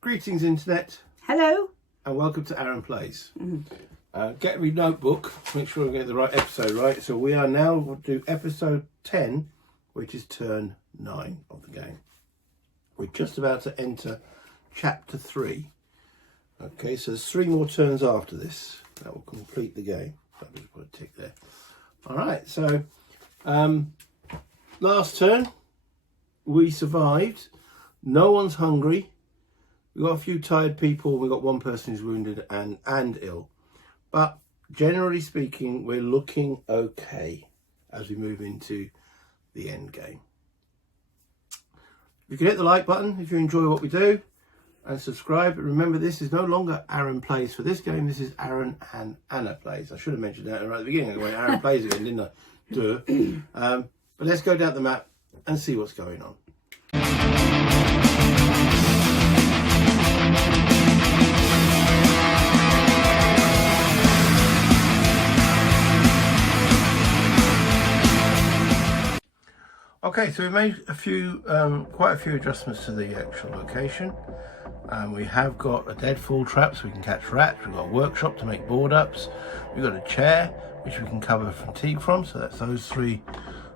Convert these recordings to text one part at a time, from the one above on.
Greetings Internet. Hello. And welcome to Aaron Plays. Get me notebook, make sure I get the right episode right. So we are now going to do episode 10, which is turn 9 of the game. We're just about to enter chapter 3. Okay, so there's 3 more turns after this. That will complete the game. I'll just put a tick there. Alright, so last turn we survived. No one's hungry. We've got a few tired people. We've got one person who's wounded and ill. But generally speaking, we're looking okay as we move into the end game. You can hit the like button if you enjoy what we do and subscribe. Remember, this is no longer Aaron Plays for this game. This is Aaron and Anna Plays. I should have mentioned that right at the beginning. I went Aaron Plays again, didn't I? Duh. But let's go down the map and see what's going on. Okay, so we made quite a few adjustments to the actual location. We have got a deadfall trap so we can catch rats. We've got a workshop to make board ups. We've got a chair which we can cover fatigue from. So that's those 3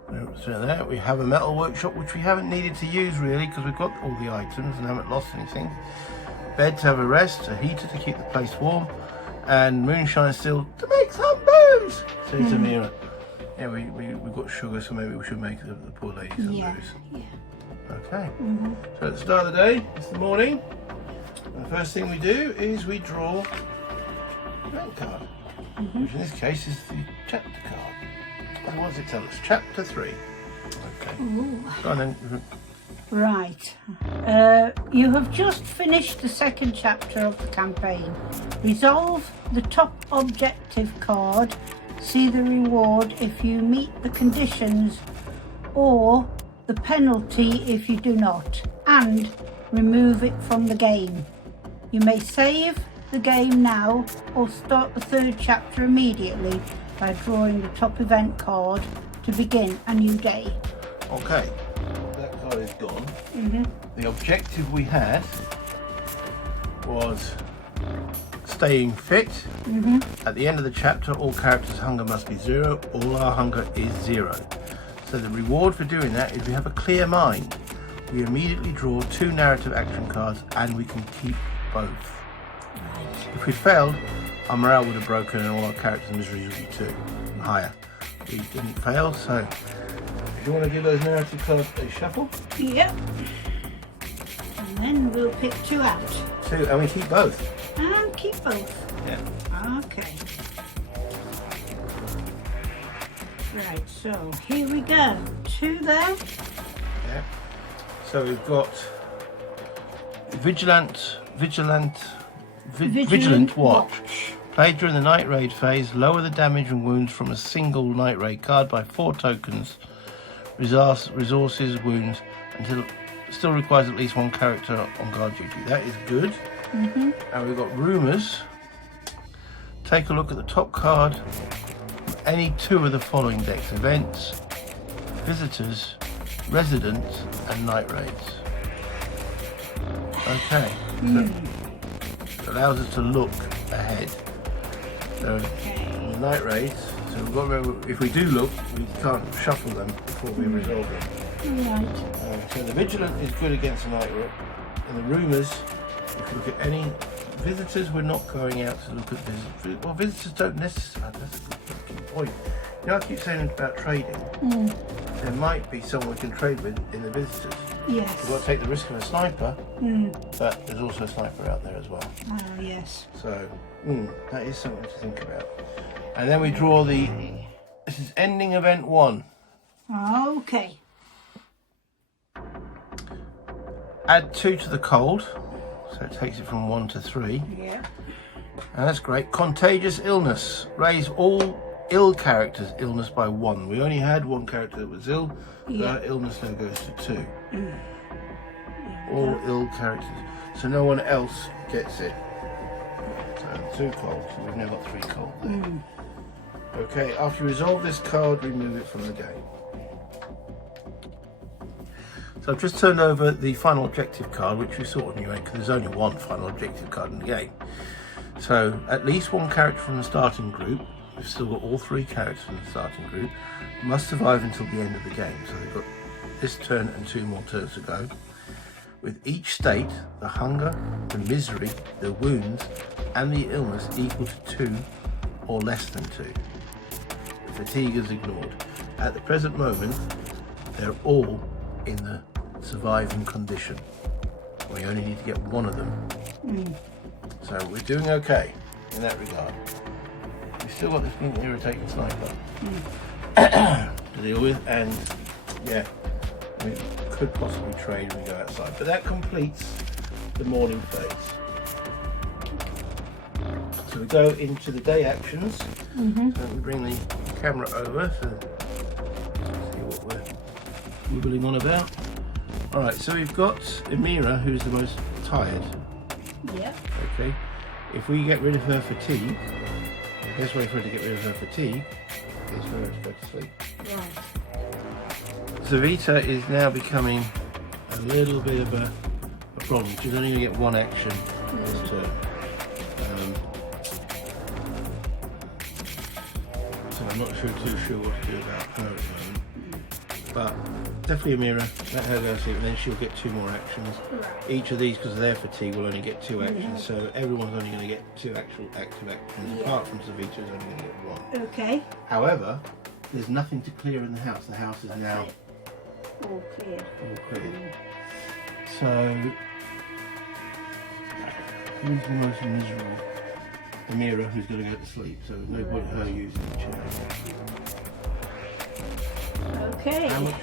there. We have a metal workshop which we haven't needed to use really because we've got all the items and haven't lost anything. Bed to have a rest, a heater to keep the place warm, and moonshine still to make some booze. Says Amira. Yeah, we've got sugar, so maybe we should make the poor lady some booze. Yeah. Okay. So at the start of the day, it's the morning. And the first thing we do is we draw a event card, which in this case is the chapter card. And what does it tell us? Chapter 3. Okay. Ooh. Go on then. Right. You have just finished the second chapter of the campaign. Resolve the top objective card. See the reward if you meet the conditions or the penalty if you do not, and remove it from the game. You may save the game now or start the third chapter immediately by drawing the top event card to begin a new day. Okay, that card is gone. The objective we had was staying fit. At the end of the chapter, all characters' hunger must be 0. All our hunger is 0. So the reward for doing that is we have a clear mind. We immediately draw 2 narrative action cards and we can keep both. If we failed, our morale would have broken and all our characters' miseries would be 2 and higher. We didn't fail, so do you want to give those narrative cards a shuffle? Yep. And then we'll pick 2 out. 2, and we keep both. And keep both. Yeah. Okay. Right, so here we go. 2 there. Yeah. So we've got Vigilant Watch. Played during the night raid phase, lower the damage and wounds from a single night raid card by 4 tokens. Resources, wounds, until still requires at least 1 character on guard duty. That is good. And we've got Rumours. Take a look at the top card. Any 2 of the following decks: events, visitors, residents, and night raids. Okay. So it allows us to look ahead. So in the night raids, so we've got to remember, if we do look, we can't shuffle them before we resolve them. Right. So the Vigilant is good against the night raid. And the Rumours, if you look at any visitors, we're not going out to look at visitors. Well, visitors don't necessarily. That's a good point. You know, I keep saying about trading. There might be someone we can trade with in the visitors. Yes. We've got to take the risk of a sniper, but there's also a sniper out there as well. Oh, yes. So that is something to think about. And then we draw the. This is ending event 1. Okay. Add 2 to the cold, so it takes it from 1 to 3. Yeah. And that's great. Contagious illness. Raise all ill characters' illness by 1. We only had 1 character that was ill, so that illness now goes to 2. All ill characters. So no one else gets it. So 2 cold. So we've now got 3 cold there. Okay, after you resolve this card, remove it from the game. So I've just turned over the final objective card, which we sort of knew because there's only one final objective card in the game. So at least one character from the starting group, we've still got all 3 characters from the starting group, must survive until the end of the game. So they've got this turn and 2 more turns to go. With each state, the hunger, the misery, the wounds, and the illness equal to 2 or less than 2. The fatigue is ignored. At the present moment, they're all in the surviving condition. We only need to get one of them. So we're doing okay in that regard. We've still got this being irritating sniper to deal with, and yeah, we could possibly trade when we go outside. But that completes the morning phase. So we go into the day actions. So we bring the camera over so see what we're wiggling on about. Alright, so we've got Amira, who's the most tired. Yep. Okay. If we get rid of her fatigue, the best way for her to get rid of her fatigue is for her to go to sleep. Right. Zavita is now becoming a little bit of a problem. She's only going to get 1 action this turn. So I'm not too sure what to do about her at the moment. But definitely Amira, let her go to sleep, and then she'll get 2 more actions. Right. Each of these, because of their fatigue, will only get 2 actions. So everyone's only going to get 2 actual active actions, Yeah. apart from Zavita, who's only going to get 1. Okay. However, there's nothing to clear in the house. The house is now All cleared. all cleared. So, who's the most miserable? Amira, who's going to go to sleep. So there's no point her using the chair. Okay. How much?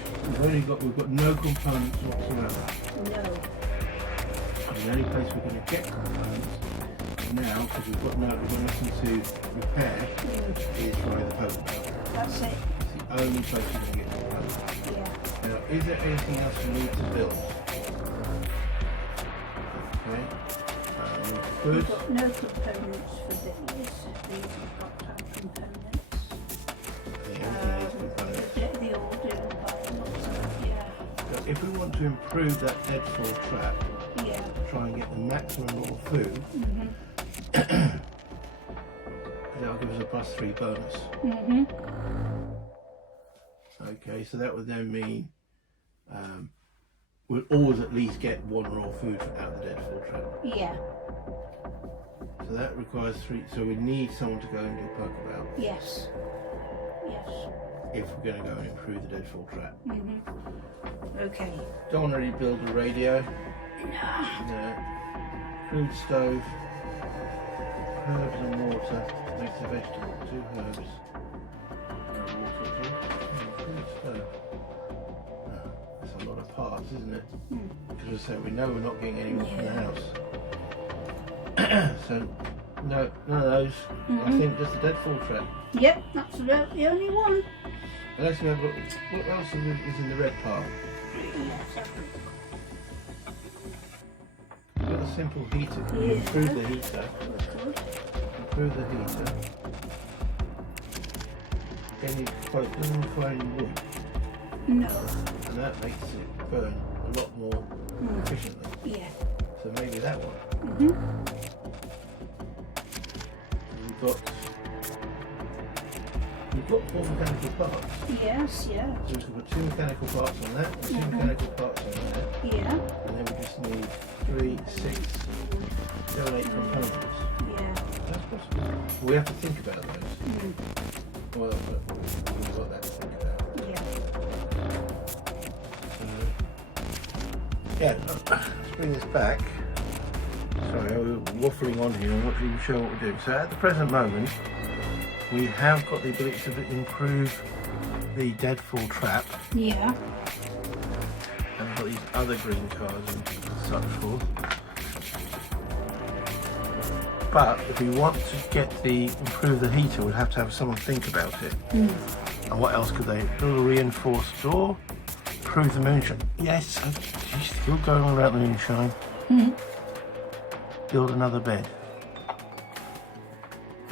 We've got no components whatsoever. No. The only place we're going to get components now, because we've got nothing to repair, is by the post. That's it. It's the only place we're going to get components. Yeah. Now, is there anything else we need to build? Okay. Good. We've got no components for these. These have got to have components. Everything needs components. They all do, but not so, yeah. So if we want to improve that deadfall trap, Yeah. try and get the maximum raw food, that'll give us a +3 bonus. Okay, so that would then mean we'll always at least get 1 raw food out of the deadfall trap. Yeah. So that requires 3. So we need someone to go and do poke about Yes. Yes. if we're going to go and improve the deadfall trap. Okay. Don't want to really build a radio. No. No. Crude stove. Herbs and water. Makes a vegetable. 2 herbs. And water as well. Crude stove. That's a lot of parts, isn't it? Because as I said, we know we're not getting any more from the house. So, no, none of those. I think just the deadfall trap. Yep, that's about the only one. Unless we have what else is in the red part? Yes. We've got a simple heater. Can we Yeah. improve the heater? Good. Improve the heater. Then you doesn't require any wood, No. and that makes it burn a lot more efficiently. Yeah. So maybe that one. We've got 4 mechanical parts. Yes, yeah. So we've got 2 mechanical parts on that, and 2 mechanical parts on that, Yeah. and then we just need 3, 6, 7, 8 components. Yeah. That's possible. We have to think about those. Well, but we've got that to think about. Yeah. Let's bring this back. Sorry, we're waffling on here. I'm not even sure what we're doing. So at the present moment, we have got the ability to improve the deadfall trap, Yeah. and we've got these other green cards and such forth. But if we want to improve the heater, we'd have to have someone think about it. And what else could they build? A reinforced door, improve the moonshine. Yes, she's still going on about the moonshine. Build another bed.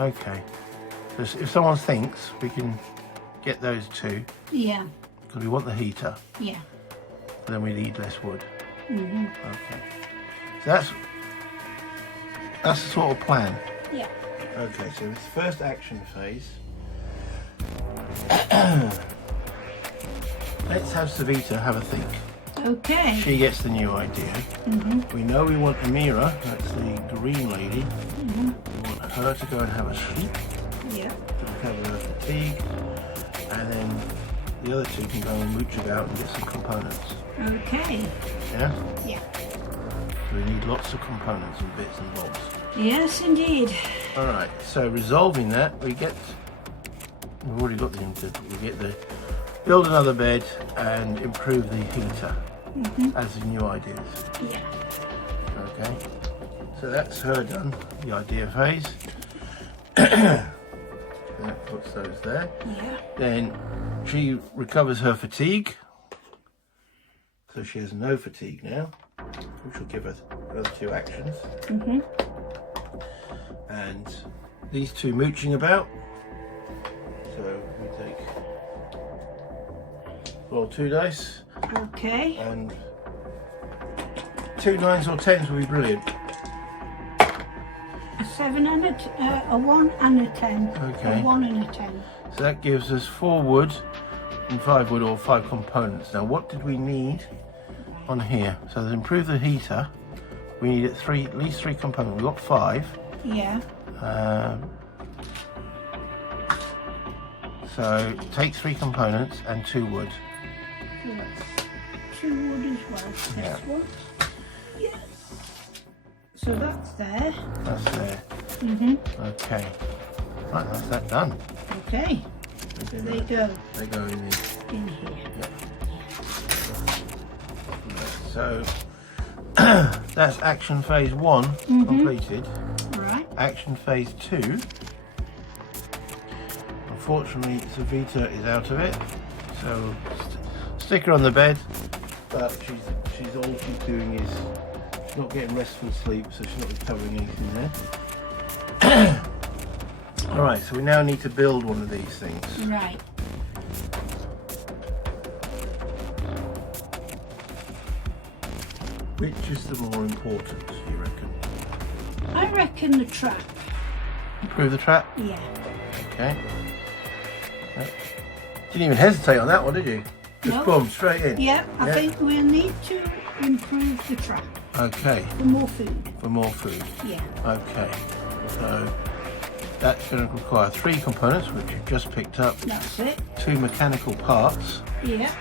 Okay. So if someone thinks, we can get those 2 Yeah. because we want the heater. Yeah. then we need less wood. Mm-hmm. Okay. So that's the sort of plan. Yeah. Okay, so this first action phase. Let's have Savita have a think. Okay. She gets the new idea. Mm-hmm. We know we want Amira, that's the green lady. Mm-hmm. We want her to go and have a sleep Yeah. to recover her fatigue, and then the other two can go and mooch about and get some components. Okay. Yeah? Yeah. So we need lots of components and bits and bobs. Yes, indeed. Alright, so resolving that, we've already got we get the build another bed and improve the heater as the new ideas. Yeah. Okay, so that's her done, the idea phase. That puts those there. Yeah. Then she recovers her fatigue. So she has no fatigue now, which will give her another two actions. Mm-hmm. And these two mooching about. So we take roll 2 dice, Okay. and 2 9s or 10s will be brilliant. A 7 and a 1 and a 10. Okay. A 1 and a 10. So that gives us 4 wood and 5 wood, or 5 components. Now what did we need on here? So to improve the heater, we needed at least 3 components. We've got 5. Yeah. So take 3 components and 2 wood. So that's 2 wood as well. Yeah. This one. Yes. So that's there. That's there. Mm-hmm. Okay. Right, that's that done. Okay. So they go They go in the... in here. So that's action phase 1 completed. Right. Action phase 2. Unfortunately, Savita is out of it, so stick her on the bed. But she's all she's doing is not getting restful sleep, so she's not recovering anything there. All right, so we now need to build one of these things. Right. Which is the more important, you reckon? I reckon the trap. Improve the trap? Yeah. Okay. Didn't even hesitate on that one, did you? Just No. boom, straight in. Yeah, I think we'll need to improve the trap Okay, for more food. for more food. Yeah. Okay, so that's going to require 3 components, which you've just picked up, That's it. 2 mechanical parts, Yeah.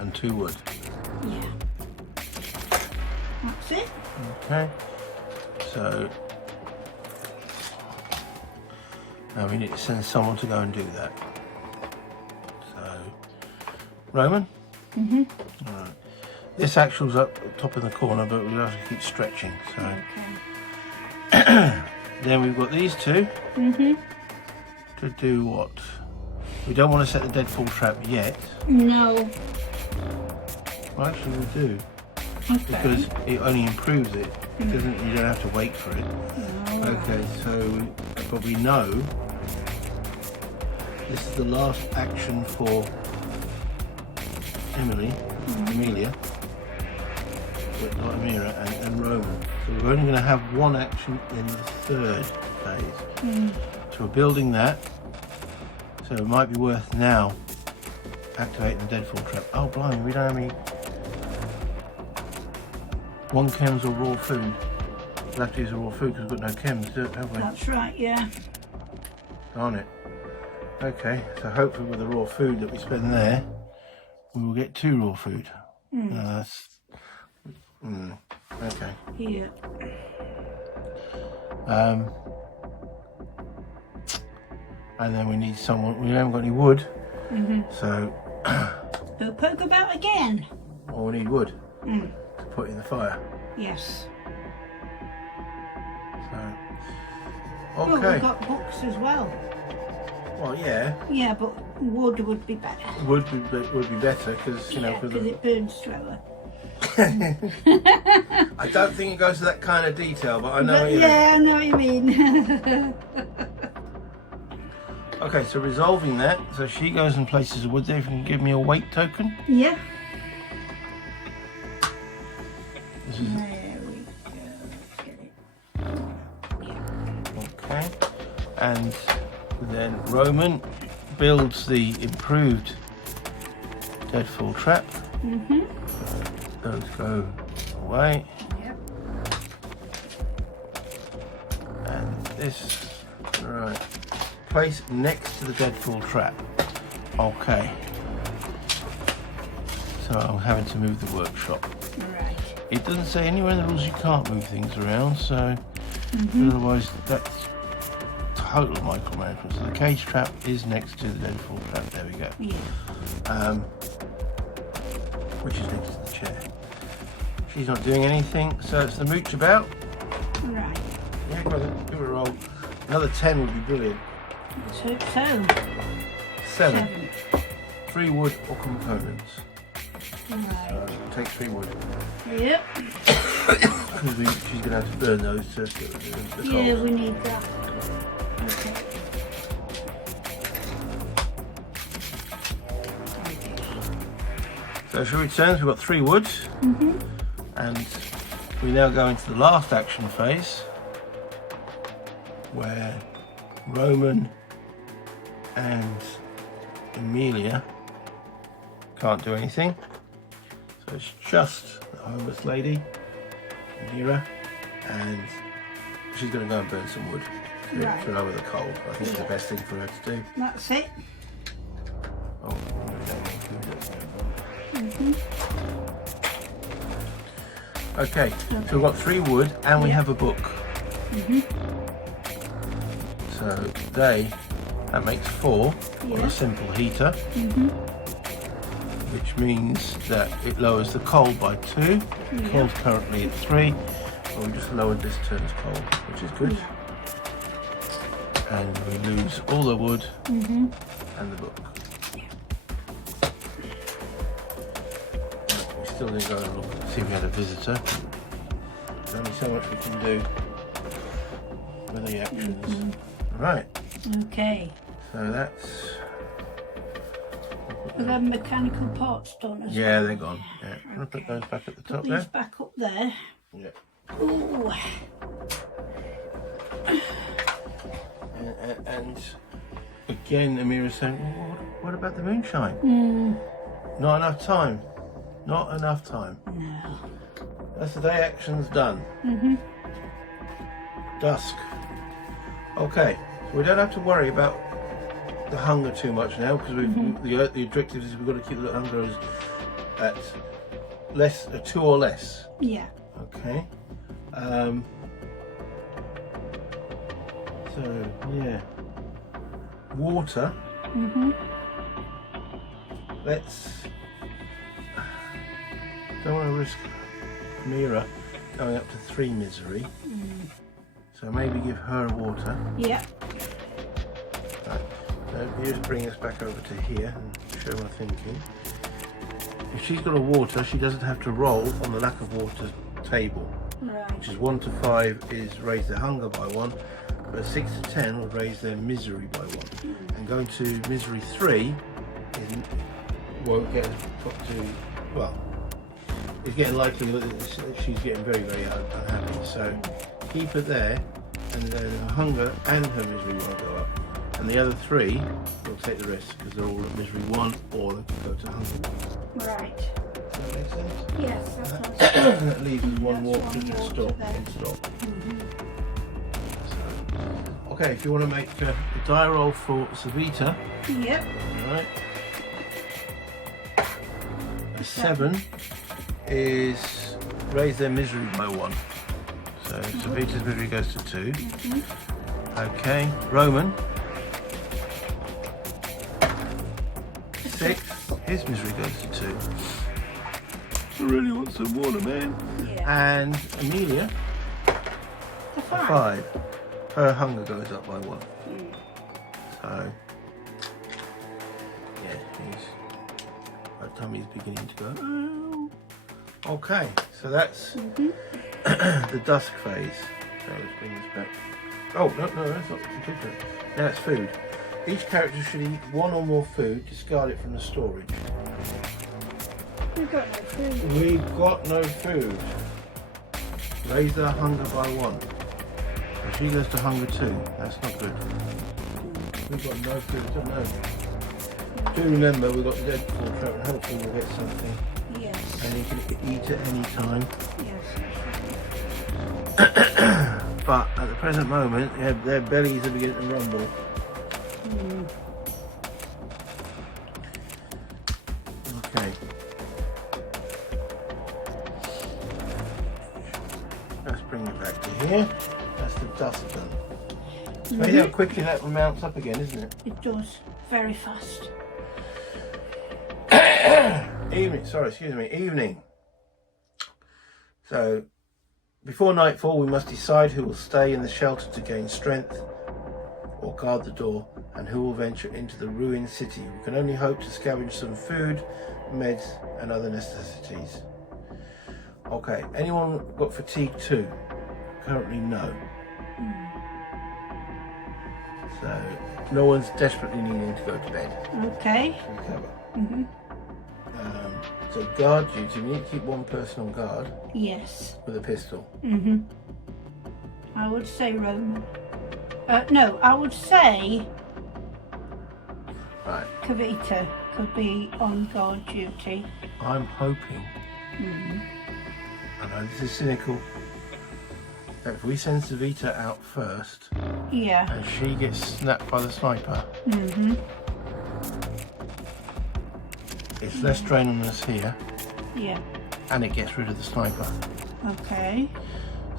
and 2 wood. Yeah. That's it. Okay, so now we need to send someone to go and do that. So, Roman? Mm-hmm. All right. This actual's up top in the corner, but we'll have to keep stretching. So Okay. then we've got these 2 Mm-hmm. to do what? We don't want to set the deadfall trap yet. No. Well, actually we do, Okay. because it only improves it. It doesn't. You don't have to wait for it. No. Okay, so but we know this is the last action for Amelia, but not Amira, and Roman. So we're only going to have 1 action in the 3rd phase. So we're building that. So it might be worth now activating the deadfall trap. Oh, blimey, we don't have any 1 chems or raw food. We'll have to use the raw food because we've got no chems, have we? That's right, yeah. Darn it. Okay, so hopefully with the raw food that we spend there, we will get 2 raw food. That's... okay. Yeah. And then we need someone... We haven't got any wood, so... We'll poke about again. well, we need wood to put in the fire. Yes. So... Well, okay. we've got books as well. Well, yeah. Yeah, but wood would be better. Would be better because, you know... Yeah, 'cause because it burns slower. I don't think it goes to that kind of detail, but I know what you mean. Yeah, I know what you mean. Okay, so resolving that, so she goes and places a wood there. If you can give me a weight token. Yeah. loses it. There we go. Let's get it. Okay. And then Roman builds the improved deadfall trap. Those go away. Yep. And this, right, place next to the deadfall trap. Okay. So I'm having to move the workshop. Right. It doesn't say anywhere in the rules you can't move things around, so otherwise that's total micromanagement. So the cage trap is next to the deadfall trap. There we go. Yeah. Which is next to the chair. She's not doing anything, so it's the mooch about. Right. Yeah, go on, give it a roll. Another 10 would be brilliant. Let's hope so. 7. 3 wood or components. Right. Take 3 wood. Yep. Because she's going to have to burn those to get rid of the Yeah, coals. we need that. Okay. So she returns, we've got 3 woods. And we now go into the last action phase where Roman and Amelia can't do anything. So it's just the homeless lady, Mira, and she's going to go and burn some wood to Right. throw over the coal. I think it's the best thing for her to do. That's it. Oh, we don't want food. Okay, so we've got 3 wood and we have a book. So that makes 4 on Yeah. a simple heater, which means that it lowers the coal by 2. The coal's currently at 3, but we just lowered this turn's coal, which is good. And we lose all the wood and the book. We still didn't go and look and see if we had a visitor. There's only so much we can do with the actions. Right, Okay. so that's... Are the mechanical parts done as Yeah, they're gone. Yeah. I'm going to put those back at the top Put these there. back up there. Yeah. Ooh. And again, Amira's saying, well, what about the moonshine? Not enough time. Not enough time. No. That's the day action's done. Dusk. Okay, so we don't have to worry about the hunger too much now because the objective is we've got to keep the hunger at less, 2 or less. Yeah. Okay. So yeah, water. Let's. Don't want to risk Mira going up to 3 misery. So maybe give her water. Yeah. Right. So you just bring us back over to here and show my thinking. If she's got a water, she doesn't have to roll on the lack of water table. Right. Which is 1 to 5 is raise their hunger by 1, but 6 to 10 would raise their misery by 1. And going to misery 3 won't get put to, well, it's getting likely that she's getting very, very unhappy. So keep it there, and then her hunger and her misery won't go up. And the other 3 will take the risk because they're all at misery 1 or they can go to hunger 1. Right. Does that make sense? Yes, that's And that leaves us 1 more That's to one more stop. to there. So, okay, if you want to make a die roll for Savita, Yep. alright. A 7 is raise their misery by 1. So Savita's misery goes to 2. Okay, Roman. 6, his misery goes to 2. I really want some water, man. Yeah. And Amelia, The 5. 5. Her hunger goes up by 1. So, yeah, her tummy's beginning to go. "Oh." Okay, so that's the dusk phase. So let's bring this back. Oh, no, that's not particular. Now it's food. Each character should eat 1 or more food, discard it from the storage. We've got no food. We've got no food. Raise their hunger by 1. And she goes to hunger 2. That's not good. We've got no food, don't know. Do remember we've got the dead full trap and hopefully we'll get something. Yes. And you can eat at any time. Yes. But at the present moment, their bellies are beginning to rumble. Okay. Let's bring it back to here. That's the dust done. Maybe how quickly that mounts up again, isn't it? It does. Very fast. Evening, sorry, excuse me, evening. So, before nightfall, we must decide who will stay in the shelter to gain strength or guard the door, and who will venture into the ruined city. We can only hope to scavenge some food, meds, and other necessities. Okay, anyone got fatigue too? Currently, no. So, no one's desperately needing to go to bed. Okay. Recover. Mhm. So guard duty, we need to keep one person on guard Yes. with a pistol. Mhm. I would say Roman. No, I would say Right. Kavita could be on guard duty. I'm hoping, I know this is cynical, that if we send Savita out first Yeah. and she gets snapped by the sniper, it's less drain on us here Yeah. and it gets rid of the sniper. Okay.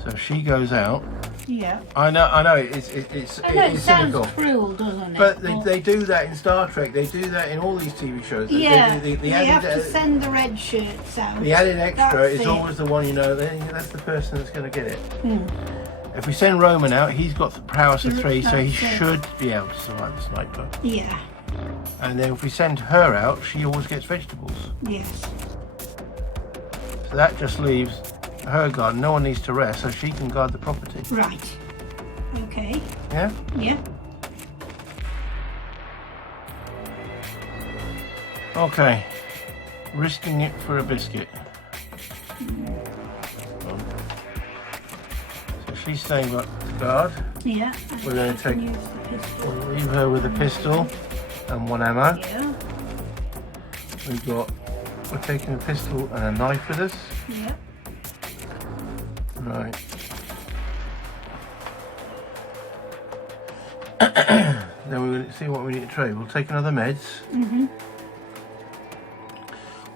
So if she goes out, Yeah. I know, it's I know it sounds cynical. cruel, doesn't it? But they do that in Star Trek, they do that in all these TV shows. Yeah. They You have to added, send the red shirts out. the added extra That's is it. always the one, that's the person that's going to get it. If we send Roman out, he's got the prowess of 3, so he That's it. should be able to survive the sniper. Yeah. And then if we send her out, she always gets vegetables. Yes. So that just leaves her guard. No one needs to rest, so she can guard the property. Right. Okay. Yeah? Yeah. Okay. Risking it for a biscuit. So she's staying up to guard. Yeah. We're going to take, Use the pistol. we'll leave her with a pistol and 1 ammo. Yeah. We're taking a pistol and a knife with us. Yeah. Right. Then we're going to see what we need to trade. We'll take another meds.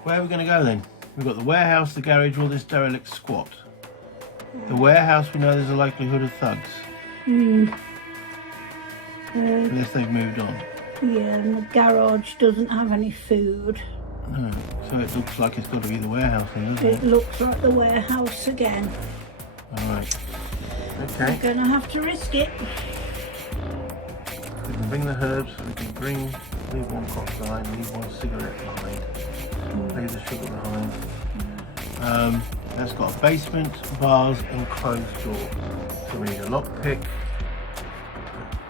Where are we going to go then? We've got the warehouse, the garage, all this derelict squat. The warehouse, we know there's a likelihood of thugs. Unless they've moved on. Yeah, and the garage doesn't have any food. No. So it looks like it's got to be the warehouse then, doesn't It it? looks like the warehouse again. Alright. Okay. We're gonna have to risk it. We can bring the herbs, we can leave 1 cock behind, leave 1 cigarette behind, leave the sugar behind. That's got a basement, bars and closed door. So we need a lockpick,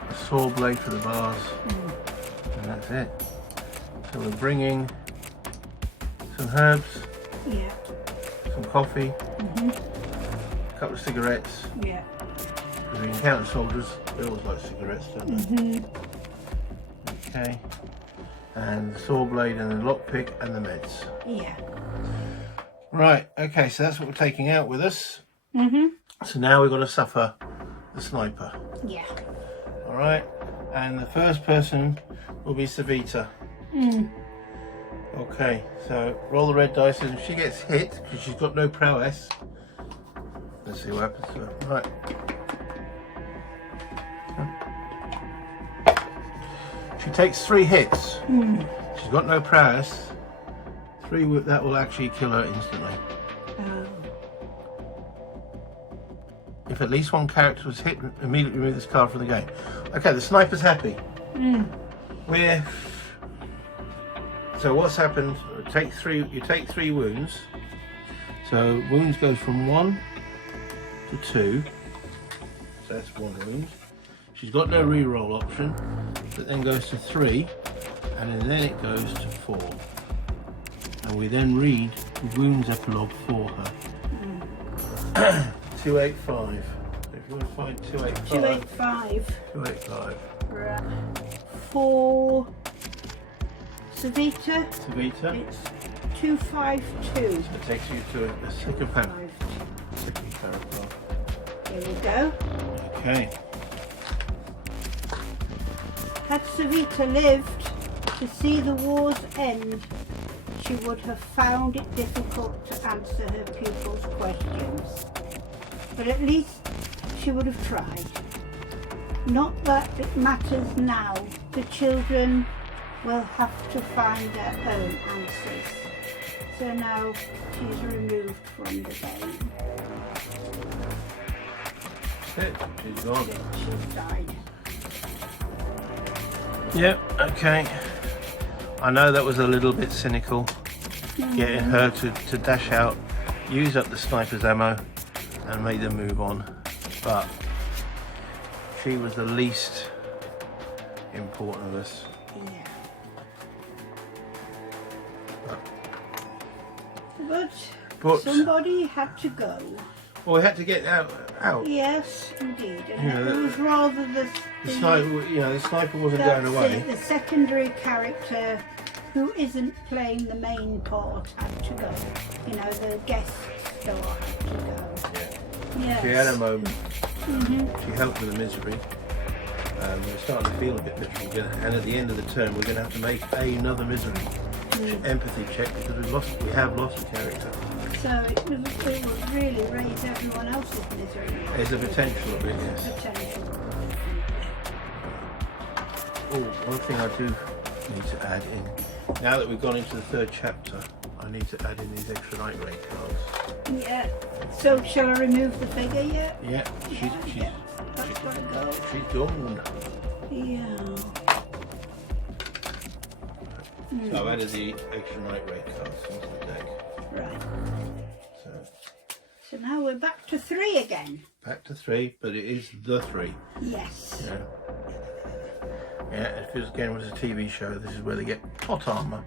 a saw blade for the bars, and that's it. So we're bringing some herbs, Yeah. some coffee, a couple of cigarettes, Yeah. because we encounter soldiers, they always like cigarettes, don't they? Okay. And the saw blade and the lockpick and the meds. Yeah. Right, okay, so that's what we're taking out with us. Mm-hmm. So now we've got to suffer the sniper. Yeah. Alright, and the first person will be Savita. Okay, so roll the red dice, and if she gets hit, because she's got no prowess, let's see what happens to her. Right. She takes 3 hits. She's got no prowess. 3, that will actually kill her instantly. If at least 1 character was hit, immediately remove this card from the game. Okay, the sniper's happy. So what's happened? You take 3 wounds. So wounds goes from 1 to 2. So that's 1 wound. She's got no re-roll option. That then goes to 3, and then it goes to 4. And we then read the wounds epilogue for her. 285. If you want to find 285. 285. 285. Right. For Savita, it's 252. It takes you to a second paragraph. Here we go. Okay. Had Savita lived to see the war's end, she would have found it difficult to answer her pupils' questions. But at least she would have tried. Not that it matters now. The children will have to find their own answers. So now she's removed from the game. That's it. She's gone. She's died. Yep, okay. I know that was a little bit cynical, getting her to dash out, use up the sniper's ammo and make them move on, but she was the least important of us. Yeah. But somebody had to go. Well, we had to get out. Yes, indeed. And Yeah, it was rather the sniper, the sniper wasn't going away. The secondary character who isn't playing the main part had to go. The guest star had to go. Yeah. Yes. She had a moment. She helped with the misery. We're starting to feel a bit miserable, and at the end of the term, we're going to have to make another misery empathy check because we have lost a character. So it would really raise everyone else's misery. There's a potential of it, yes. Potential. Oh, one thing I do need to add in, now that we've gone into the third chapter, I need to add in these extra night raid cards. Yeah. So shall I remove the figure yet? Yeah, she's That's gotta go. She's gone. Yeah. So I've added the extra night raid cards into the deck. Right. So now we're back to 3 again. Back to 3, but it is the 3. Yes. Yeah. Yeah, if this again was a TV show, this is where they get plot armor.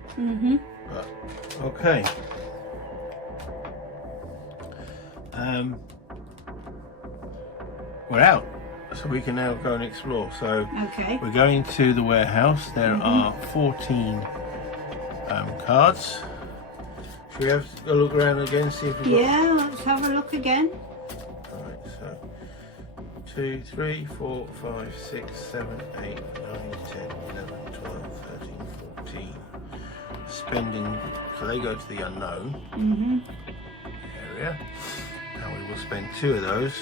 But okay. We're out, so we can now go and explore. So okay. We're going to the warehouse. There are 14 cards. Should we have a look around again, see if we've got... Yeah, let's have a look again. Alright, so 2, 3, 4, 5, 6, 7, 8, 9, 10, 11, 12, 13, 14. Spending, so they go to the unknown area. And we will spend 2 of those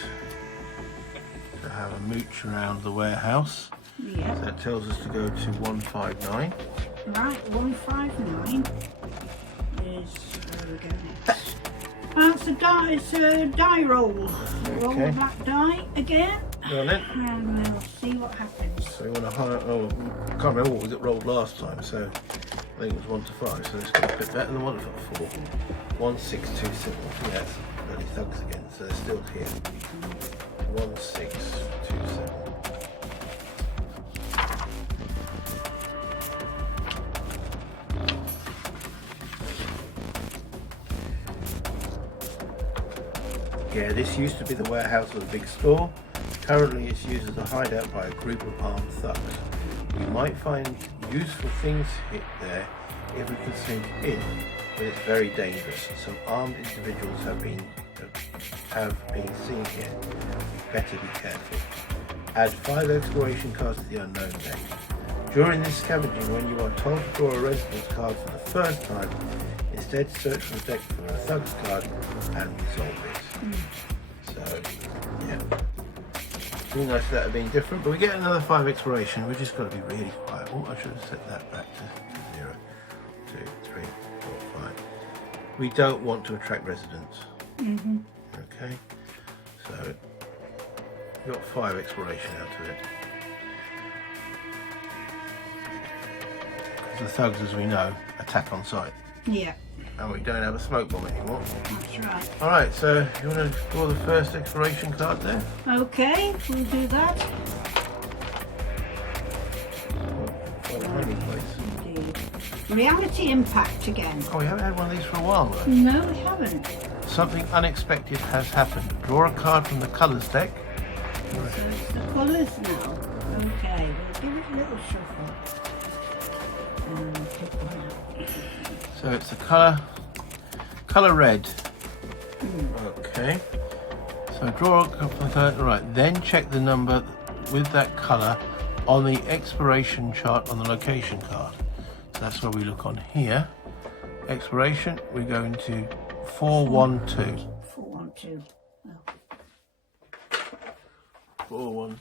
to have a mooch around the warehouse. Yeah. So that tells us to go to 159. Right, 159 is where we go next. It's a die roll. Roll Okay. that die again. Go on then. And we'll see what happens. So we want to hire, I can't remember what we got rolled last time, so I think it was 1 to 5, so let's go a bit better than 1 to 4. 1, 6, 2, 7. Yes, bloody thugs again, so they're still here. 1, 6, 2, 7. Yeah, this used to be the warehouse of the big store. Currently it's used as a hideout by a group of armed thugs. We might find useful things there if we could sneak in, but it's very dangerous. Some armed individuals have been seen here. Better be careful. Add 5 exploration cards to the unknown deck. During this scavenging, when you are told to draw a residence card for the first time, instead search the deck for a thug's card and resolve it. So, yeah. It'd be nice if that had been different, but we get another 5 exploration. We've just got to be really quiet. Oh, I should have set that back to 0. 2, 3, 4, 5. We don't want to attract residents. Okay, so we've got 5 exploration out of it. Because the thugs, as we know, attack on sight. Yeah. And we don't have a smoke bomb anymore. That's right. Alright, so you want to draw the first exploration card there? Okay, we'll do that. Quite a hiding place. Indeed. Reality impact again. Oh, we haven't had one of these for a while though. No, we haven't. something unexpected has happened. Draw a card from the colours deck. So it's the colours now. Okay, we'll give it a little shuffle. Pick one out. So it's the colour red. Okay. So draw a card from the colour. Right. Then check the number with that colour on the expiration chart on the location card. So that's where we look on here. Expiration. We go into 412. 412. Oh.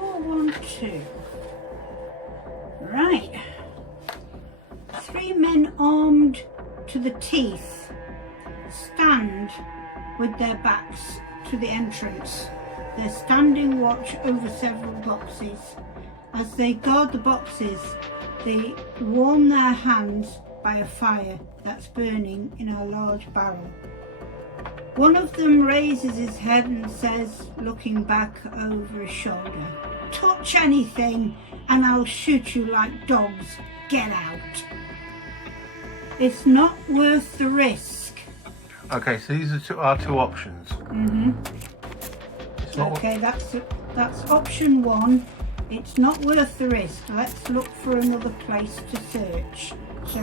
412. Right. 3 men armed to the teeth stand with their backs to the entrance. They're standing watch over several boxes. As they guard the boxes, they warm their hands by a fire that's burning in a large barrel. One of them raises his head and says, looking back over his shoulder, "Touch anything and I'll shoot you like dogs. Get out. It's not worth the risk." Okay, so these are our two options. It's not Okay, that's option 1. It's not worth the risk. Let's look for another place to search. So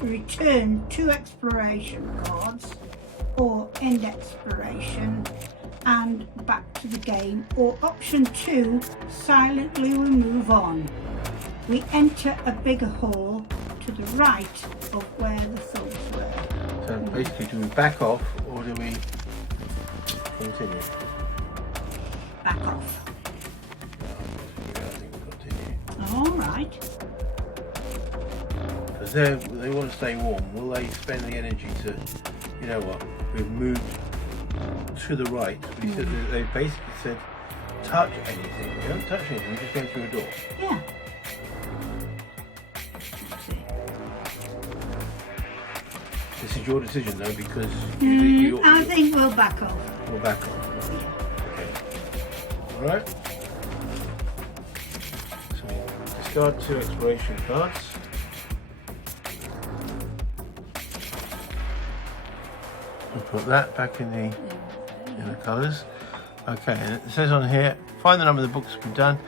return 2 exploration cards, or end exploration, and back to the game. Or option 2, silently we move on. We enter a bigger hall to the right of where the thugs were. So basically, do we back off or do we continue? Back off. I think we continue. All right. Because they want to stay warm. Will they spend the energy to, you know what, we've moved to the right. We said that they basically said, touch anything. We don't touch anything, we just go through a door. Yeah. Let's see. This is your decision though, because I think we'll back off. we'll back off. Okay. Alright. So discard 2 exploration cards. And put that back in the colours. Okay, and it says on here, find the number of the books to be done.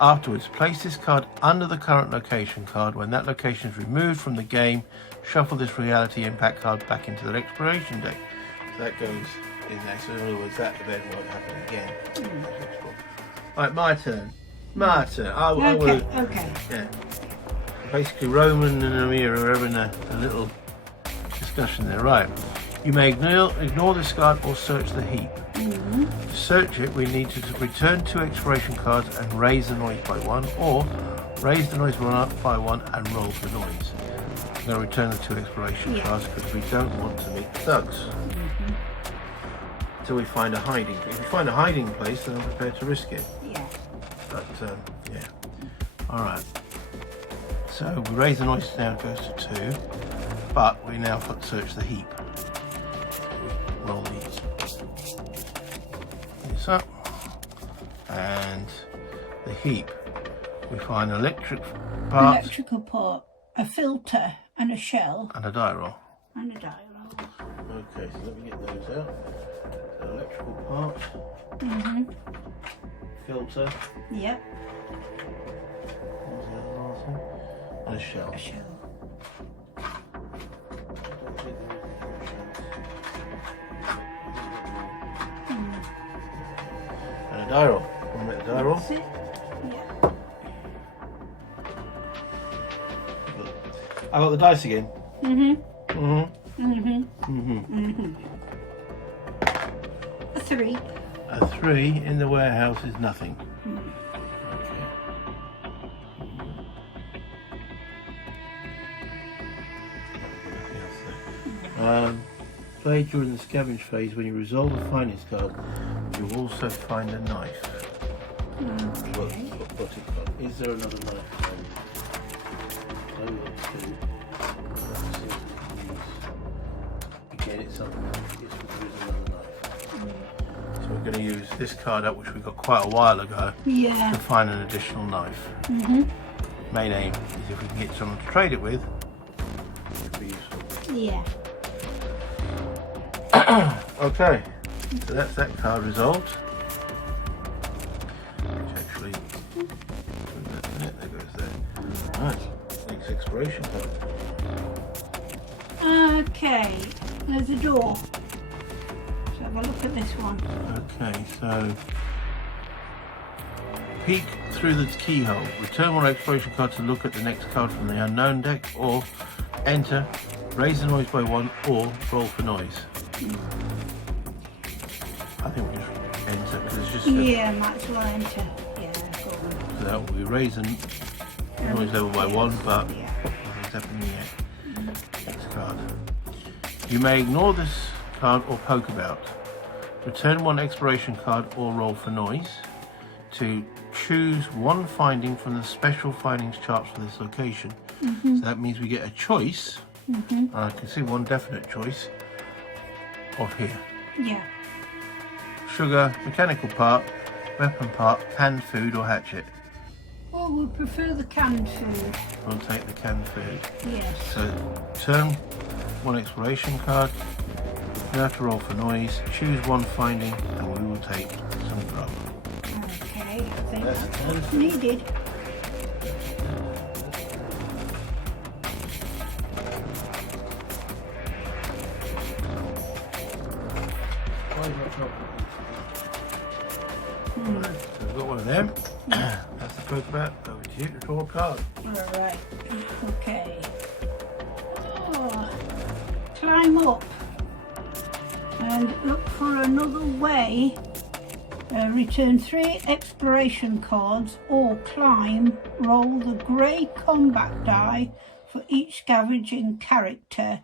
Afterwards, place this card under the current location card. When that location is removed from the game, shuffle this reality impact card back into the exploration deck. So that goes in there. So in other words, that event won't happen again. Right, my turn. My turn. I will. Okay. Yeah. Basically, Roman and Amira are having a little discussion there. Right. You may ignore this card or search the heap. To search it, we need to return 2 exploration cards and raise the noise by 1, or raise the noise by 1 and roll the noise. I'm going to return the 2 exploration cards because we don't want to meet the thugs. Until we find a hiding place. If we find a hiding place, then I'm prepared to risk it. Yeah. But, yeah. Alright. So we raise the noise now, it goes to 2, but we now search the heap. Roll these up, and the heap, we find electrical part, a filter, and a shell, and a die roll. Okay, so let me get those out. So electrical part, filter, yep, what was the other last one? And a shell. And a die roll. Want to make the die roll? That's it. Yeah. I got the dice again. A 3. A 3 in the warehouse is nothing. Play during the scavenge phase. When you resolve the findings card, you also find a knife. What's it got? Is there another knife? Again, it's something. Yes, there is another knife. So we're going to use this card up, which we got quite a while ago, to find an additional knife. main aim is if we can get someone to trade it with, it could be useful. Yeah. Okay, so that's that card resolved. Which actually, there goes there. Right, next exploration card. Okay, there's a door. Let's have a look at this one. Okay, so peek through the keyhole. Return one exploration card to look at the next card from the unknown deck, or enter, raise the noise by 1, or roll for noise. I think we just enter because it's just. Yeah, might as well enter. Yeah, go on. So that will be raising noise level by 1, but Yeah. nothing's happening yet. Next card. You may ignore this card or poke about. Return one exploration card or roll for noise to choose one finding from the special findings charts for this location. So that means we get a choice. And I can see one definite choice of here. Yeah. Sugar, mechanical part, weapon part, canned food or hatchet. Oh, we prefer the canned food. We'll take the canned food. Yes. So turn one exploration card. You have to roll for noise. Choose one finding and we will take some grub. Okay, I think that's what's needed. So we've got one of them. That's the poke about. Over to you to draw a card. Alright, okay. Oh, climb up and look for another way. Return 3 exploration cards or climb, roll the grey combat die for each scavenging character.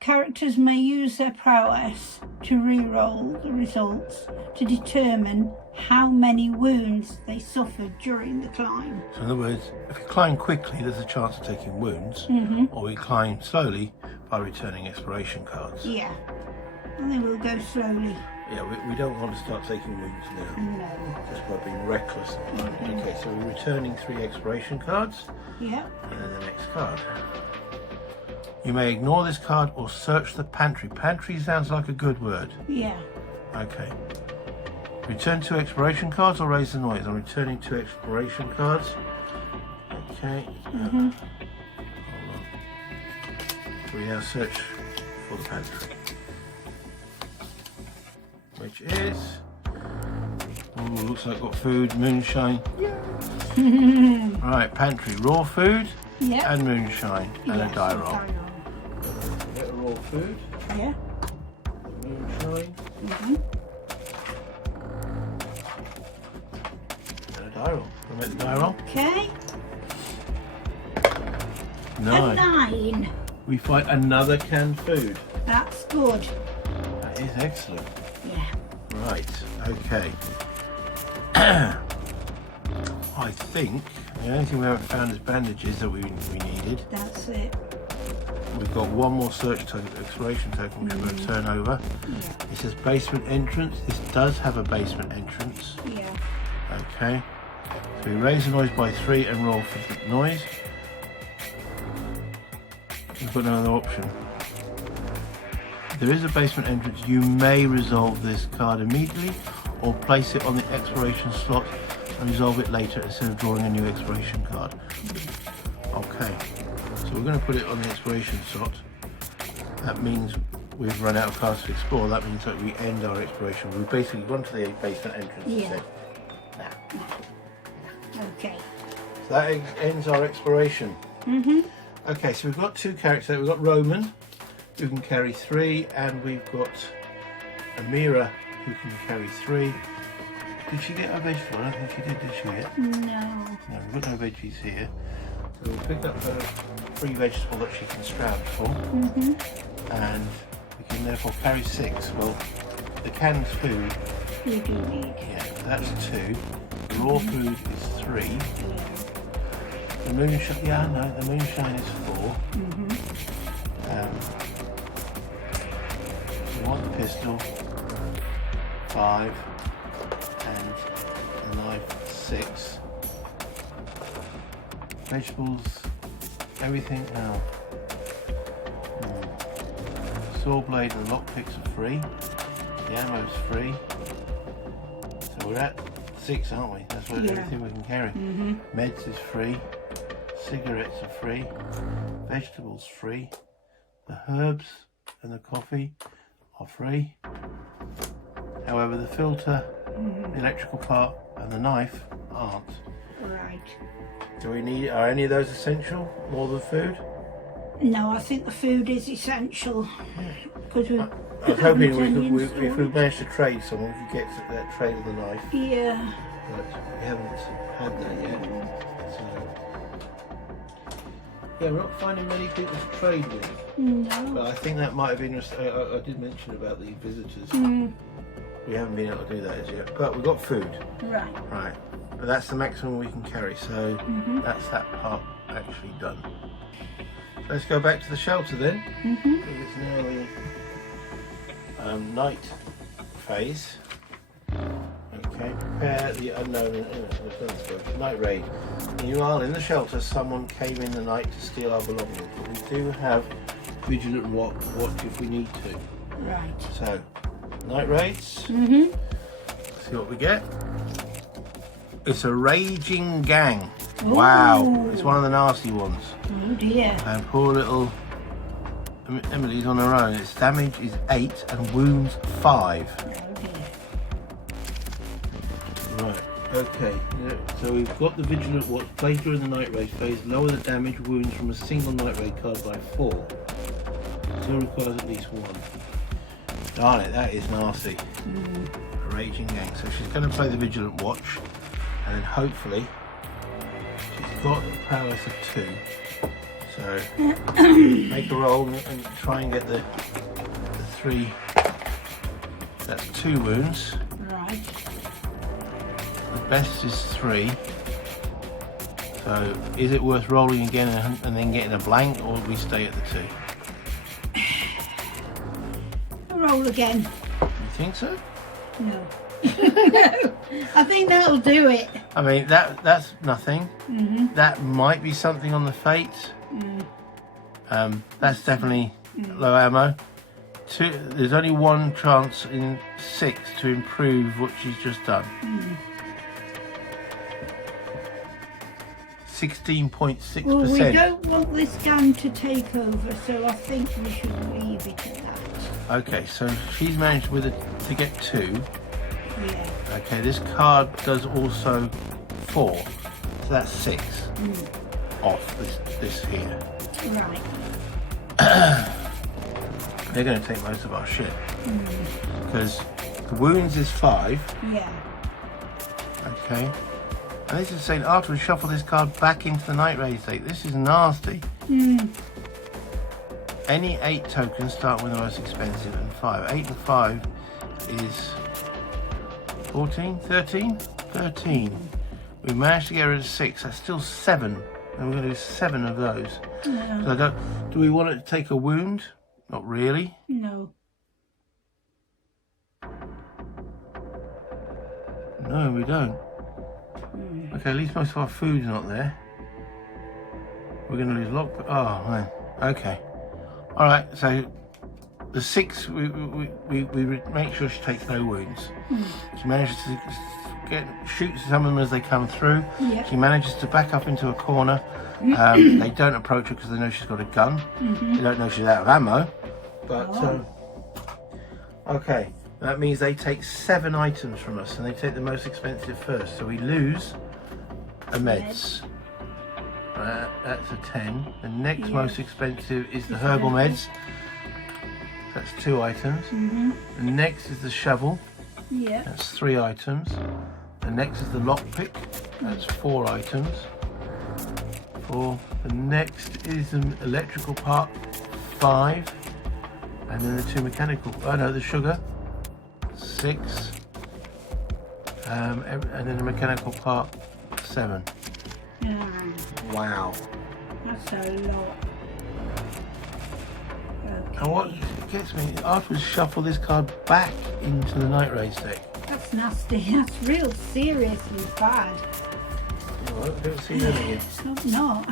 Characters may use their prowess to re-roll the results to determine how many wounds they suffered during the climb. So in other words, if you climb quickly, there's a chance of taking wounds, or we climb slowly by returning exploration cards. Yeah, I think we'll go slowly. Yeah, we don't want to start taking wounds now. No. Just by being reckless. Okay, so we're returning 3 exploration cards. Yeah. And then the next card. You may ignore this card or search the pantry. Pantry sounds like a good word. Yeah. Okay. Return 2 exploration cards or raise the noise. I'm returning 2 exploration cards. Okay. Hold on. So we now search for the pantry. Which is... Ooh, looks like got food, moonshine. Right, pantry, raw food Yeah. and moonshine and a die roll. Get a raw food, Yeah. moonshine and a die roll. I'll make the die roll. Okay. A 9. 9. We find another canned food. That's good. That is excellent. Yeah. Right, okay. I think the only thing we haven't found is bandages that we needed. That's it. We've got one more search token, exploration token, which we're going to turn over. Yeah. It says basement entrance. This does have a basement entrance. Yeah. Okay. So we raise the noise by 3 and roll for the noise. We've got no other option. There is a basement entrance. You may resolve this card immediately or place it on the exploration slot and resolve it later instead of drawing a new exploration card. Okay, so we're going to put it on the exploration slot. That means we've run out of cards to explore. That means that we end our exploration. We've basically gone to the basement entrance and Yeah. said, Okay. so that ends our exploration. Okay, so we've got 2 characters. We've got Roman, who can carry 3, and we've got Amira, who can carry 3. Did she get a vegetable? I don't think she did she yet? No. No, we've got no veggies here. So we'll pick up her free vegetable that she can scrounge for. And we can therefore carry 6. Well, the canned food, We do need. yeah, that's 2. The raw food is 3. Yeah. The moonshine, yeah, no, the moonshine is 4. We want the pistol, 5, and the knife, 6. vegetables, everything now. Saw blade and lockpicks are free. The ammo's free. So we're at 6, aren't we? That's what everything we can carry. Meds is free. Cigarettes are free. Vegetables free. The herbs and the coffee are free. However, the filter, the electrical part and the knife aren't. Right. Do we need, are any of those essential more than food? No, I think the food is essential. Because we I was hoping if we managed to trade someone, we could get that trade of the knife. Yeah. But we haven't had that yet. So, yeah, we're not finding many people to trade with. No. But I think that might have been, I did mention about the visitors. We haven't been able to do that as yet. But we've got food. Right. Right. But that's the maximum we can carry. So that's that part actually done. Let's go back to the shelter then. It's now the night phase. Okay, prepare the unknown night raid. Meanwhile, in the shelter, someone came in the night to steal our belongings. But we do have vigilant watch if we need to. Right. So, night raids. See what we get. It's a raging gang. Wow, it's one of the nasty ones. Oh dear. And poor little Emily's on her own. Its damage is 8 and wounds 5. Oh dear. Right, okay. So we've got the vigilant watch. Play during the night raid phase. Lower the damage wounds from a single night raid card by 4. Still requires at least 1. Darn it, that is nasty. A raging gang. So she's going to play the vigilant watch. And then hopefully she's got powers of 2. So make a roll and try and get the 3. That's 2 wounds. Right. The best is 3. So is it worth rolling again and then getting a blank, or do we stay at the 2? Roll again. You think so? No. No. I think that'll do it. I mean, that's nothing. That might be something on the fate. That's definitely low ammo. 2, there's only 1 chance in 6 to improve what she's just done. 16.6%. Well, we don't want this gang to take over, so I think we should leave it at that. Okay, so she's managed to get 2. Yeah. Okay, this card does also 4, so that's 6 off this here. Right. They're going to take most of our shit because the wounds is 5. Yeah. Okay, and this is saying after we shuffle this card back into the night raid state. This is nasty. Any 8 tokens start with the most expensive and 5. 8 and 5 is 14, 13? 13. We managed to get rid of 6. That's still 7. And we're going to do 7 of those. Yeah. So do we want it to take a wound? Not really. No. No, we don't. Okay, at least most of our food's not there. We're going to lose lock. Oh, man. Okay. All right, so the 6, we make sure she takes no wounds. She manages to shoot some of them as they come through. Yeah. She manages to back up into a corner. They don't approach her because they know she's got a gun. They don't know she's out of ammo. But okay, that means they take 7 items from us, and they take the most expensive first. So we lose a meds. That's a 10. The next most expensive is the herbal meds. That's 2 items. The next is the shovel. Yeah. That's 3 items. The next is the lockpick. That's 4 items. 4. The next is an electrical part. 5. And then the 2 mechanical. Oh no, the sugar. 6. And then the mechanical part. 7. Wow. That's a lot. Okay. And what gets me, after we shuffle this card back into the night raid deck. That's nasty. That's real seriously bad. Alright, we don't see them again. Hope not.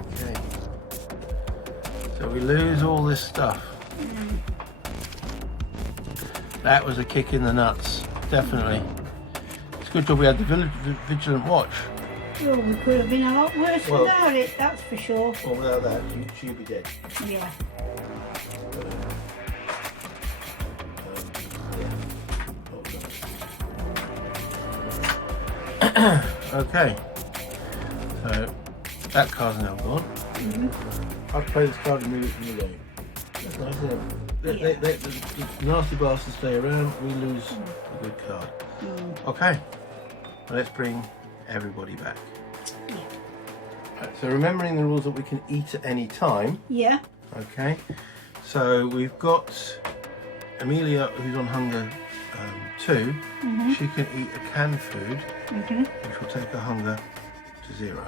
Okay. So we lose all this stuff. That was a kick in the nuts, definitely. It's a good job we had the vigilant watch. Well, we could have been a lot worse without it, that's for sure. Well, without that, she'd be dead. Yeah. Okay, so that card's now gone. I'll play this card and move it from the game. That's nice, isn't it? The nasty bastards stay around, we lose a good card. Okay, let's bring everybody back. Yeah. Right, so remembering the rules that we can eat at any time. Yeah. Okay, so we've got Amelia, who's on hunger 2. She can eat a canned food, which will take her hunger to 0.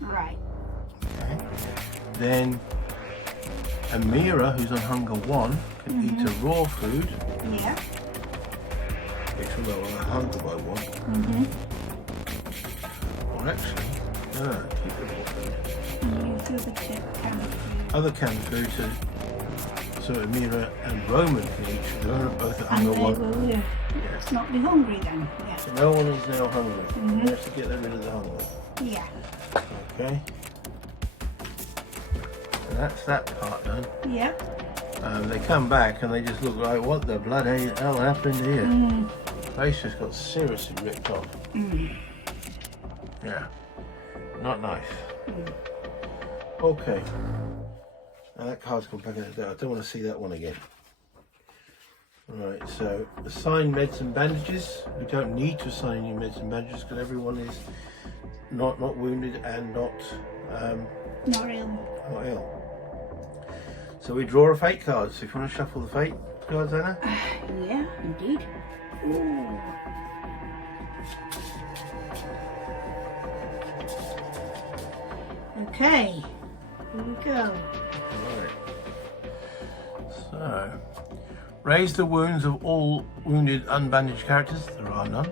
Right. Okay. Then Amira, who's on hunger 1, can eat a raw food, Yeah. which will lower her hunger by 1. Or actually, no, keep the raw food. Other canned food, so Amira and Roman can eat. They're both at hunger 1. Will not be hungry then. Yeah. So no one is now hungry. We have to get rid of the hunger. Yeah. Okay. So that's that part done. Yeah. They come back and they just look like, what the bloody hell happened here? Face just got seriously ripped off. Yeah. Not nice. Okay. Now that card's gone back in there. I don't want to see that one again. Right, so assign meds and bandages. We don't need to assign any meds and bandages because everyone is not wounded and not ill. So we draw a fate card. So if you want to shuffle the fate cards, Anna. Yeah, indeed. Ooh. Okay, here we go. Right. So, raise the wounds of all wounded unbandaged characters. There are none.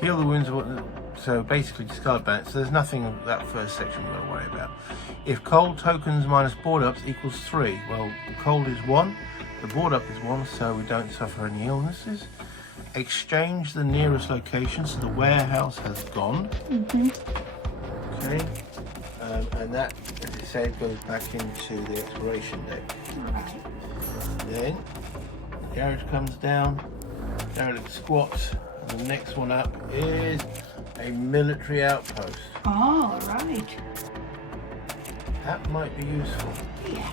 Heal the wounds of so basically discard bandits. So there's nothing of that first section we're going to worry about. If cold tokens minus board ups equals 3, well, cold is 1, the board up is 1, so we don't suffer any illnesses. Exchange the nearest location, so the warehouse has gone. Okay. And that, as I said, goes back into the exploration deck. Right. Then the garage comes down, derelict squats, and the next one up is a military outpost. Oh, right. That might be useful. Yeah.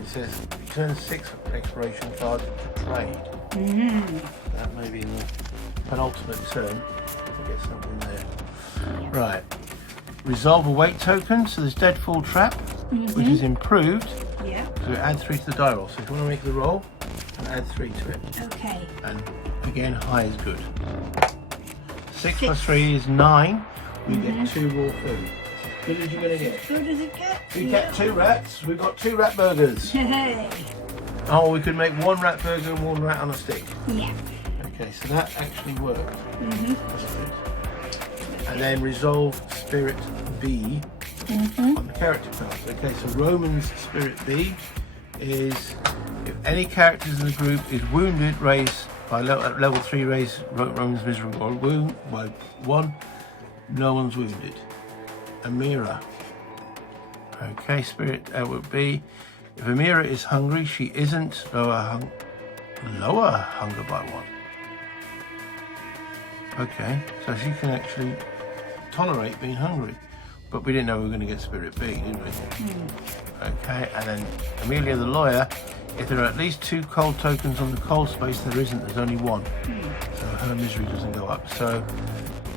It says return 6 exploration cards to trade. That may be the penultimate turn to get something there. Yeah. Right. Resolve a weight token, so there's Deadfall Trap, which is improved. Yeah. So add 3 to the die roll. So if you want to make the roll, and add 3 to it. Okay. And again, high is good. 6 plus 3 is 9. We get 2 raw food. As good as you're going to get. As good as it gets. We get 2 rats. We've got 2 rat burgers. Hey. Oh, we could make 1 rat burger and 1 rat on a stick. Yeah. Okay, so that actually worked. That's good. And then resolve Spirit B on the character cards. Okay, so Roman's Spirit B is if any characters in the group is wounded, raise by level 3, raise Roman's miserable wound by 1. No one's wounded. Amira. Okay, Spirit would be if Amira is hungry, she isn't lower hunger by 1. Okay, so she can actually tolerate being hungry, but we didn't know we were going to get Spirit B, did we? Okay, and then Amelia the lawyer, if there are at least 2 cold tokens on the cold space, there isn't, there's only 1. So her misery doesn't go up. So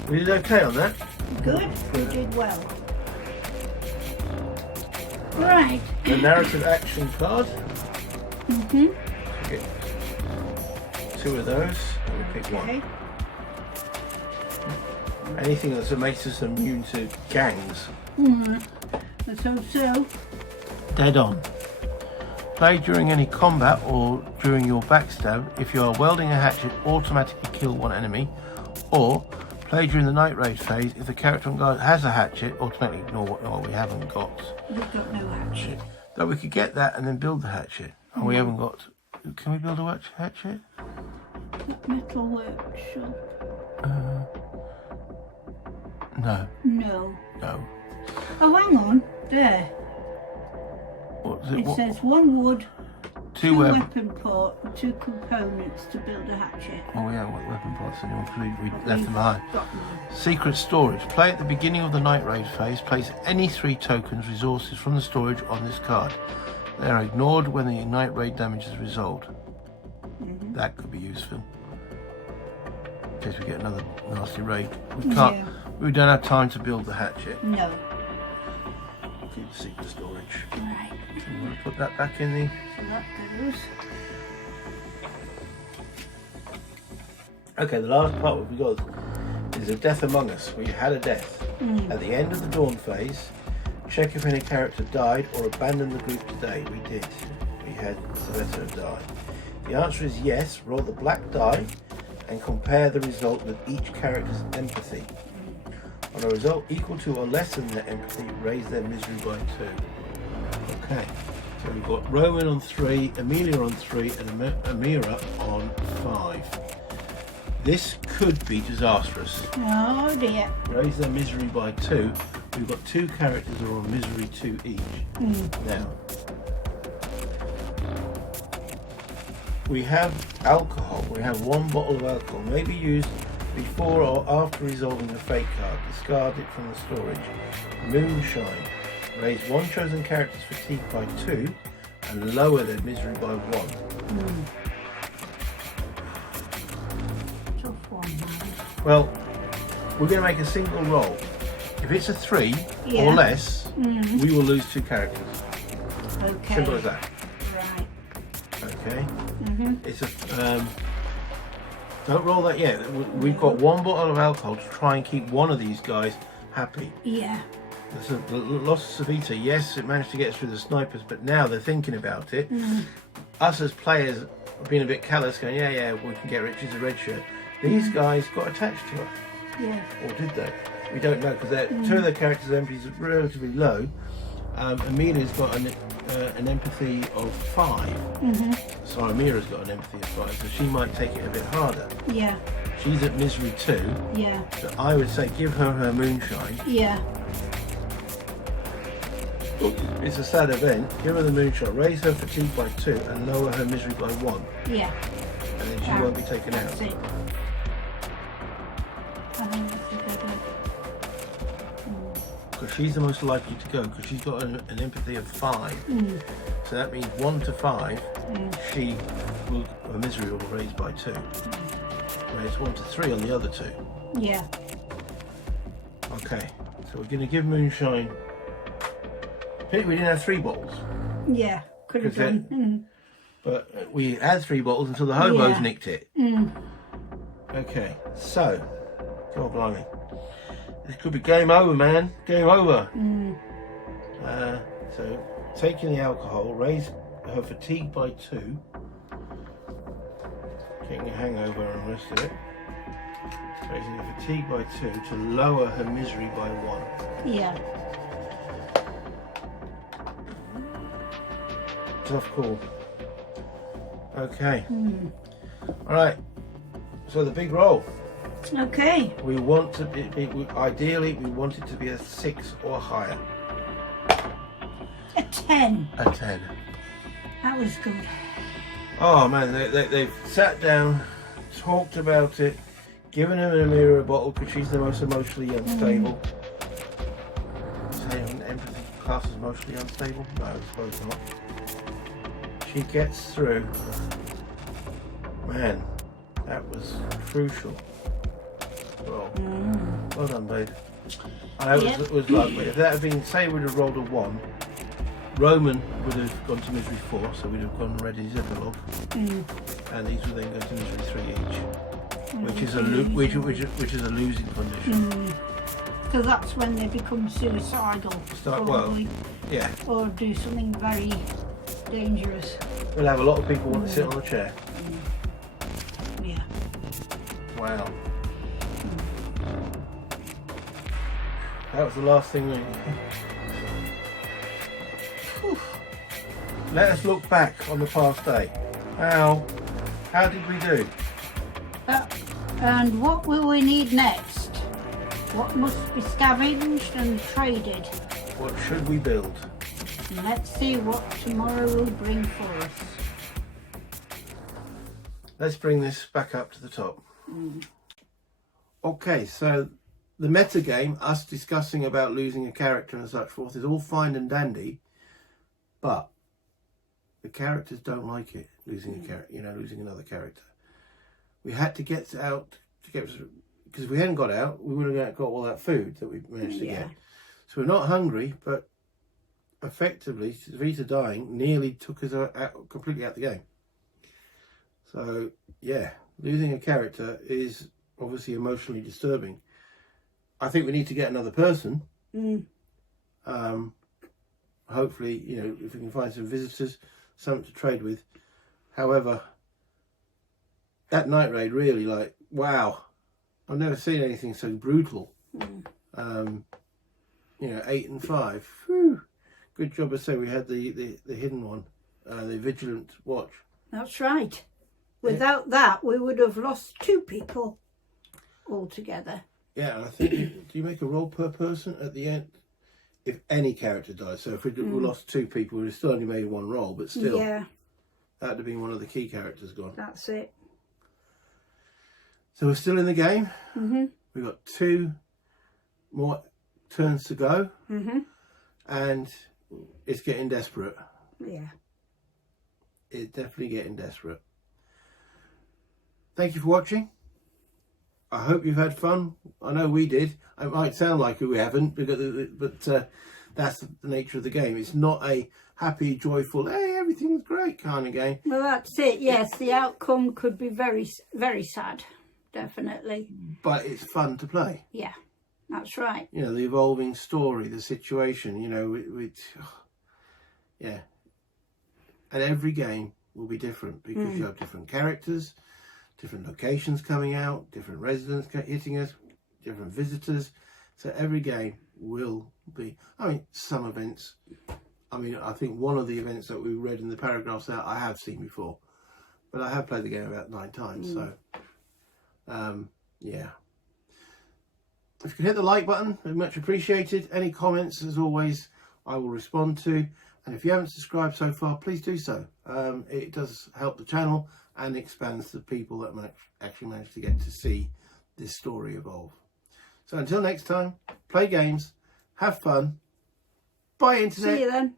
we did okay on that. Good. We did well. Right. The narrative action card. We get 2 of those, and we pick 1. Okay. Anything that makes us immune to gangs. Let's hope so. Dead on. Play during any combat or during your backstab. If you are welding a hatchet, automatically kill 1 enemy. Or Play during the night raid phase. If the character on guard has a hatchet, automatically ignore what we haven't got. We've got no hatchet. Though we could get that and then build the hatchet. And we haven't got... Can we build a hatchet? Metal workshop. No. No. No. Oh, hang on. There. What's It says 1 wood, Two 2 weapon... weapon part, and 2 components to build a hatchet. Oh, we haven't got weapon parts anymore because we left them behind. Got none. Secret storage. Play at the beginning of the night raid phase. Place any 3 tokens, resources from the storage on this card. They are ignored when the night raid damage is resolved. That could be useful. In case we get another nasty raid. We can't. Yeah. We don't have time to build the hatchet. No. Keep the secret storage. Right. You want to put that back in the... So that goes. Okay, the last part we've got is a death among us. We had a death. At the end of the dawn phase, check if any character died or abandoned the group today. We did. We had Savetta die. The answer is yes. Roll the black die and compare the result with each character's empathy. On a result equal to or less than their empathy, raise their misery by 2. Okay, so we've got Rowan on 3, Amelia on 3, and Amira on 5. This could be disastrous. Oh dear. Raise their misery by 2. We've got 2 characters who are on misery 2 each. Now, we have alcohol. We have 1 bottle of alcohol. Maybe used before or after resolving the fate card. Discard it from the storage. Moonshine. Raise 1 chosen character's fatigue by 2 and lower their misery by 1. Tough one, man. Well, we're going to make a single roll. If it's a 3 or less, we will lose 2 characters. Okay. Simple as that. Right. Okay. It's a... don't roll that yet. We've got 1 bottle of alcohol to try and keep one of these guys happy. Yeah. The loss of Savita, yes, it managed to get through the snipers, but now they're thinking about it. Us as players have been a bit callous, going, yeah, we can get Richard's a red shirt. These guys got attached to her. Yeah. Or did they? We don't know, because 2 of their characters' empathies are relatively low. Amelia's got an empathy of 5. So Amira's got an empathy of 5, so she might take it a bit harder. Yeah. She's at misery 2. Yeah. So I would say give her moonshine. Yeah. It's a sad event. Give her the moonshot. Raise her fatigue by 2 and lower her misery by 1. Yeah. And then she won't be taken out. That's it. I think that's a good one. Because she's the most likely to go, because she's got an empathy of 5. So that means 1 to 5, her misery will raise by 2. Whereas 1 to 3 on the other 2. Yeah. Okay, so we're going to give moonshine. We didn't have 3 bottles. Yeah. Could have done. But we had 3 bottles until the hobos nicked it. Mm. Okay, so, God blimey. This could be game over, man. Game over. Mm. So, taking the alcohol, raise her fatigue by 2. Getting a hangover and the rest of it. Raising her fatigue by 2 to lower her misery by 1. Yeah. Tough call. Okay. Mm. Alright. So the big roll. Okay. We want to ideally we want it to be a 6 or higher. A 10. A 10. That was good. Oh man, they've sat down, talked about it, given him an Amira a bottle because she's the most emotionally unstable. Say an empathy class is emotionally unstable? No, I suppose not. She gets through. Man, that was crucial. Well done, babe. I know it was luck, but if that had been, say we'd have rolled a 1, Roman would have gone to misery 4, so we'd have gone ready Zipperlog, and these would then go to misery 3 each, which is a which is a losing condition. Because that's when they become suicidal. Probably. Yeah. Or do something very dangerous. We'll have a lot of people want to sit on the chair. Yeah. Wow. That was the last thing we... Let us look back on the past day. How did we do? And what will we need next? What must be scavenged and traded? What should we build? Let's see what tomorrow will bring for us. Let's bring this back up to the top. Okay, so the meta game, us discussing about losing a character and such forth, is all fine and dandy, but the characters don't like it, losing a character, losing another character. We had to get out because if we hadn't got out, we would have got all that food that we managed to get. So we're not hungry, but effectively, Vita dying nearly took us completely out the game. So yeah, losing a character is obviously emotionally disturbing. I think we need to get another person. Hopefully, if we can find some visitors, something to trade with. However, that night raid really, wow, I've never seen anything so brutal. 8 and 5. Whew. Good job, I say we had the hidden one, the vigilant watch. That's right. Without that, we would have lost 2 people altogether. Yeah, and I think, do you make a roll per person at the end? If any character dies. So if we lost 2 people, we'd still only made 1 roll, but still, that would have been one of the key characters gone. That's it. So we're still in the game. We've got 2 more turns to go. And it's getting desperate. Yeah. It's definitely getting desperate. Thank you for watching. I hope you've had fun. I know we did. It might sound like we haven't, but that's the nature of the game. It's not a happy, joyful, hey, everything's great kind of game. Well, that's it. Yes, the outcome could be very, very sad. Definitely. But it's fun to play. Yeah, that's right. The evolving story, the situation, yeah. And every game will be different because you have different characters, different locations coming out, different residents hitting us, different visitors. So every game will be, some events, I think one of the events that we read in the paragraphs there I have seen before, but I have played the game about 9 times. So yeah, if you can hit the like button, it'd be much appreciated. Any comments, as always, I will respond to. And if you haven't subscribed so far, please do so. It does help the channel and expands the people that actually manage to get to see this story evolve. So until next time, play games, have fun, bye internet. See you then.